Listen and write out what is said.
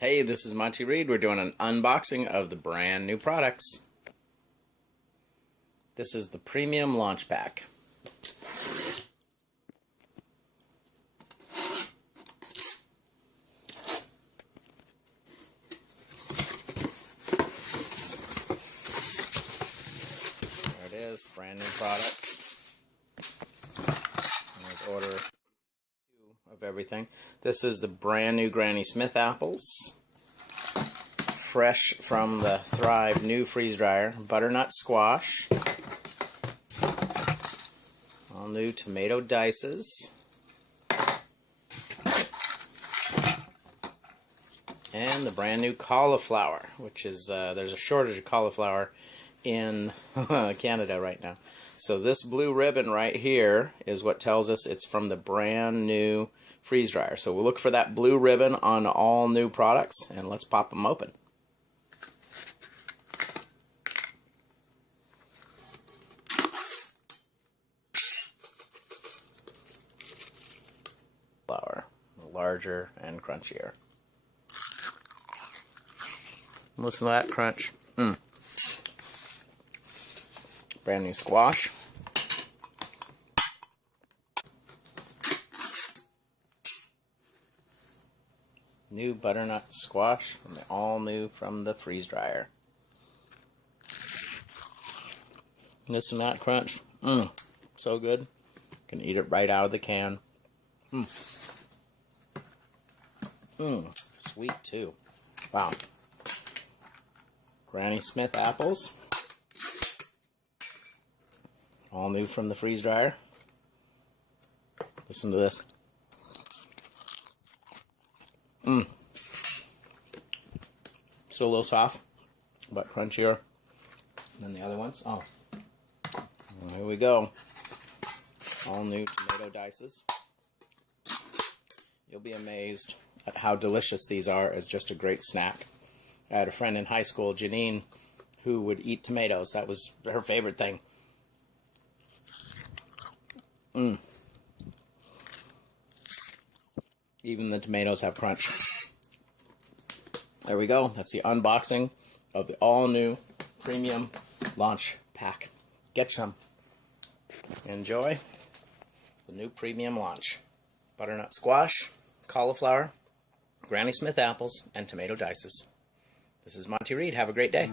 Hey, this is Monty Reed. We're doing an unboxing of the brand new products. This is the Premium Launch Pack. There it is, brand new products. Let's order two of everything. This is the brand new Granny Smith apples. Fresh from the Thrive new freeze dryer. Butternut squash. All new tomato dices. And the brand new cauliflower, which is, there's a shortage of cauliflower in Canada right now. So this blue ribbon right here is what tells us it's from the brand new freeze dryer. So we'll look for that blue ribbon on all new products, and let's pop them open. Flour, larger and crunchier. Listen to that crunch. Brand new squash. New butternut squash, all new from the freeze dryer. Listen to that crunch. So good. Can eat it right out of the can. Sweet too. Wow. Granny Smith apples. All new from the freeze dryer. Listen to this. Still a little soft, but crunchier than the other ones. Oh, here we go. All new tomato dices. You'll be amazed at how delicious these are as just a great snack. I had a friend in high school, Janine, who would eat tomatoes. That was her favorite thing. Even the tomatoes have crunch. There we go. That's the unboxing of the all-new Premium Launch Pack. Get some. Enjoy the new Premium Launch. Butternut squash, cauliflower, Granny Smith apples, and tomato dices. This is Monty Reed. Have a great day.